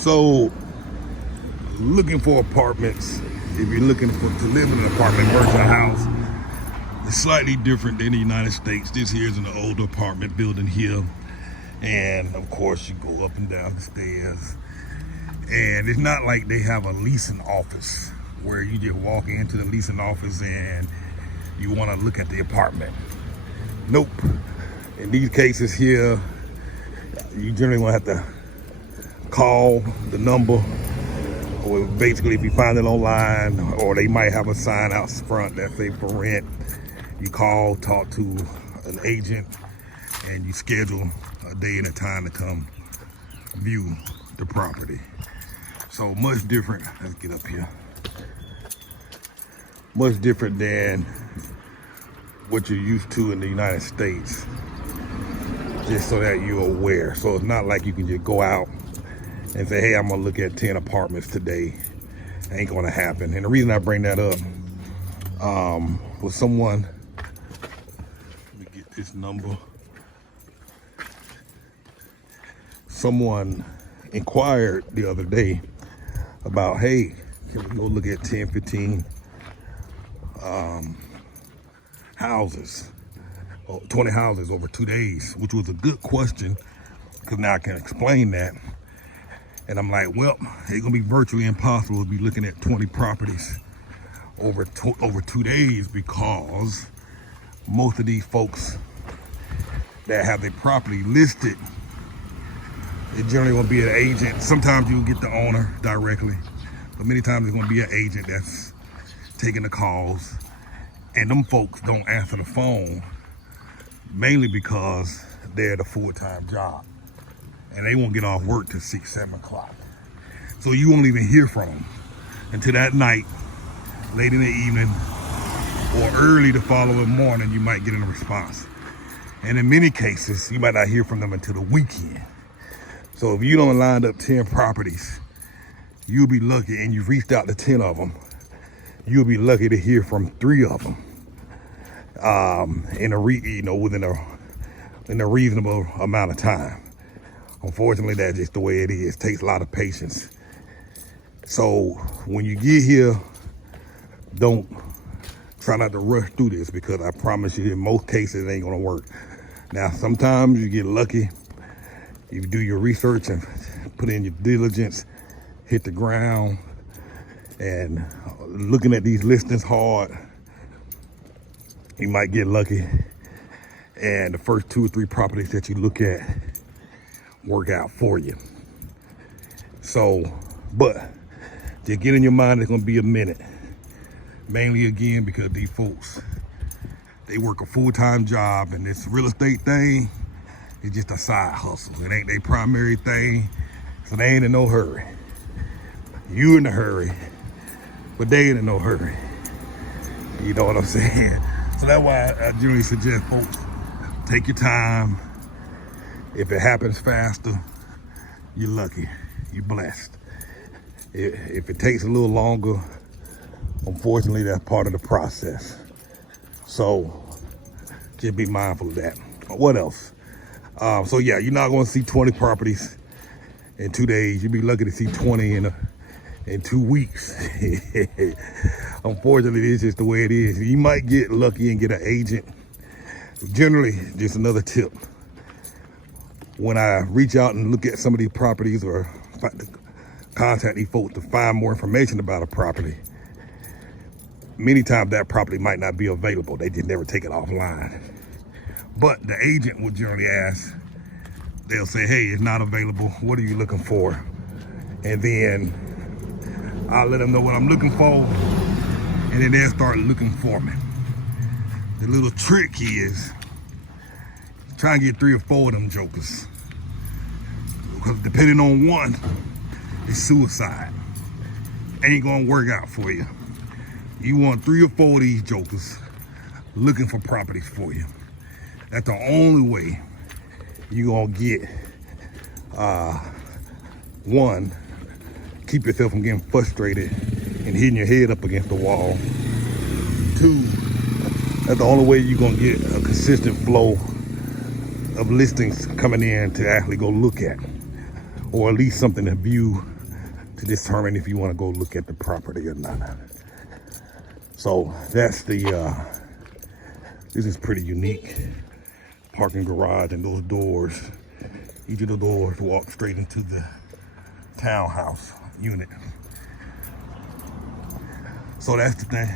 So, looking for apartments, if you're looking to live in an apartment versus a house, it's slightly different than the United States. This here is an older apartment building here. And of course, you go up and down the stairs. And it's not like they have a leasing office where you just walk into the leasing office and you want to look at the apartment. Nope. In these cases here, you generally want to have to call the number, or basically if you find it online, or they might have a sign out front that say for rent. You call, talk to an agent, and you schedule a day and a time to come view the property. So much different, let's get up here. Much different than what you're used to in the United States, just so that you're aware. So it's not like you can just go out and say, hey, I'm gonna look at 10 apartments today. Ain't gonna happen. And the reason I bring that up was someone, let me get this number. Someone inquired the other day about, hey, can we go look at 10, 15 houses, 20 houses over 2 days, which was a good question, because now I can explain that. And I'm like, well, it's gonna be virtually impossible to be looking at 20 properties over 2 days, because most of these folks that have their property listed, it generally will be an agent. Sometimes you'll get the owner directly, but many times it's gonna be an agent that's taking the calls. And them folks don't answer the phone, mainly because they're at a full-time job. And they won't get off work till 6, 7 o'clock. So you won't even hear from them until that night, late in the evening, or early the following morning, you might get a response. And in many cases, you might not hear from them until the weekend. So if you don't line up 10 properties, you'll be lucky, and you've reached out to 10 of them, you'll be lucky to hear from 3 of them within a reasonable amount of time. Unfortunately, that's just the way it is. It takes a lot of patience. So when you get here, don't try not to rush through this, because I promise you, in most cases, it ain't gonna work. Now, sometimes you get lucky. You do your research and put in your diligence, hit the ground, and looking at these listings hard, you might get lucky. And the first 2 or 3 properties that you look at work out for you. So, but just get in your mind, it's gonna be a minute. Mainly, again, because these folks, they work a full-time job, and this real estate thing is just a side hustle. It ain't their primary thing, so they ain't in no hurry. You in a hurry, but they ain't in no hurry. You know what I'm saying? So that's why I generally suggest folks, take your time. If it happens faster, you're lucky, you're blessed. If it takes a little longer, unfortunately, that's part of the process. So just be mindful of that. What else? So yeah, you're not gonna see 20 properties in 2 days. You'll be lucky to see 20 in 2 weeks. Unfortunately, it's just the way it is. You might get lucky and get an agent. Generally, just another tip. When I reach out and look at some of these properties, or contact these folks to find more information about a property, many times that property might not be available. They just never take it offline. But the agent will generally ask, they'll say, hey, it's not available. What are you looking for? And then I'll let them know what I'm looking for, and then they'll start looking for me. The little trick is try and get 3 or 4 of them jokers, because depending on one, it's suicide. Ain't gonna work out for you. You want 3 or 4 of these jokers looking for properties for you. That's the only way you're gonna get, one, keep yourself from getting frustrated and hitting your head up against the wall. 2, that's the only way you're gonna get a consistent flow of listings coming in to actually go look at. or at least something to view to determine if you want to go look at the property or not. So that's the, this is pretty unique. Parking garage and those doors, each of the doors walk straight into the townhouse unit. So that's the thing.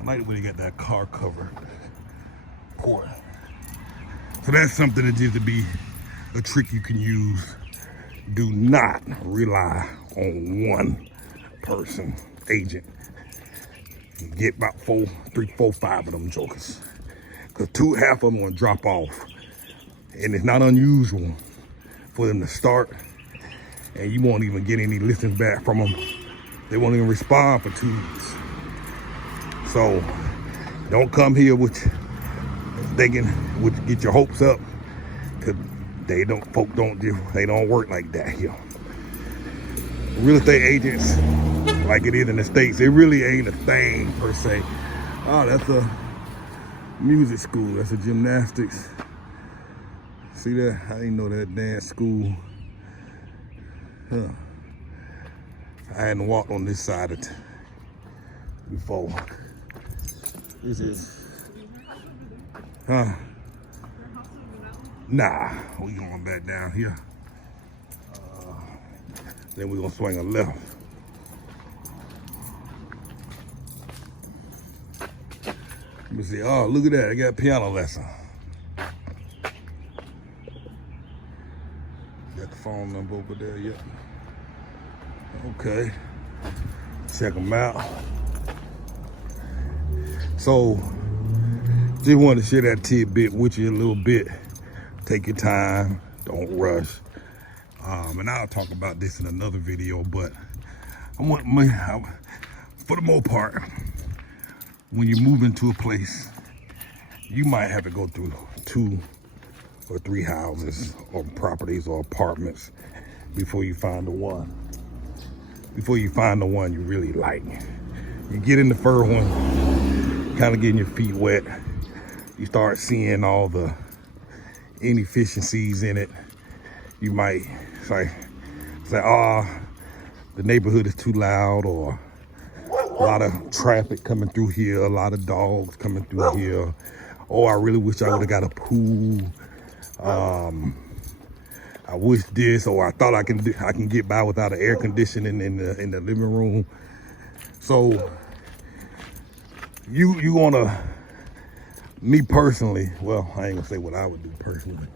I like the way they got that car cover port. So that's something that just to be a trick you can use. Do not rely on one person agent. Get about 3, 4, 5 of them jokers. Cause half of them gonna drop off. And it's not unusual for them to start and you won't even get any listings back from them. They won't even respond for 2 weeks. So don't come here with thinking, get your hopes up, cause they don't work like that here. Real estate agents, like it is in the States, it really ain't a thing per se. Oh, that's a music school, that's a gymnastics. See that? I didn't know that dance school. Huh. I hadn't walked on this side of it before. This is, nah, we going back down here. Then we're gonna swing a left. Let me see, oh, look at that, I got piano lesson. Got the phone number over there, yep. Okay, check them out. So, just wanted to share that tidbit with you a little bit. Take your time, don't rush. And I'll talk about this in another video, but for the most part, when you move into a place, you might have to go through 2 or 3 houses or properties or apartments before you find the one. Before you find the one you really like. You get in the first one, kind of getting your feet wet. You start seeing all the inefficiencies in it. You might say, oh, the neighborhood is too loud, or a lot of traffic coming through here, a lot of dogs coming through here. Oh, I really wish I would have got a pool. I wish this, or I thought I can get by without an air conditioning in the living room. So you wanna, me personally, well, I ain't gonna say what I would do personally.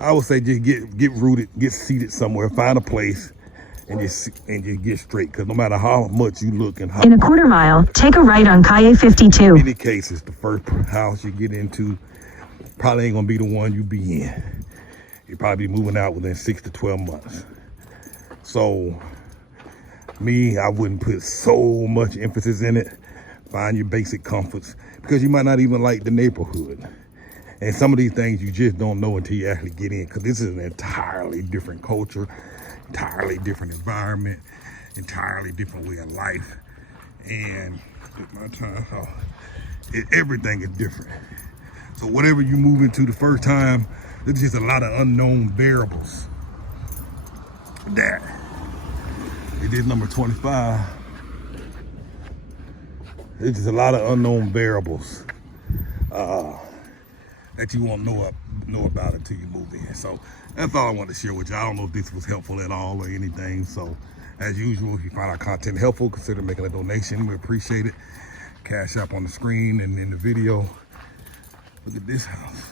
I would say just get rooted, get seated somewhere, find a place, and just get straight. Cause no matter how much you look and how in a quarter mile, take a right on Calle 52. In many cases, the first house you get into probably ain't gonna be the one you be in. You'll probably be moving out within 6 to 12 months. So me, I wouldn't put so much emphasis in it. Find your basic comforts, because you might not even like the neighborhood. And some of these things you just don't know until you actually get in, because this is an entirely different culture, entirely different environment, entirely different way of life. And at my time, everything is different. So whatever you move into the first time, there's just a lot of unknown variables. That it is number 25. There's just a lot of unknown variables that you won't know about until you move in. So that's all I wanted to share with you. I don't know if this was helpful at all or anything. So as usual, if you find our content helpful, consider making a donation. We appreciate it. Cash App on the screen and in the video. Look at this house.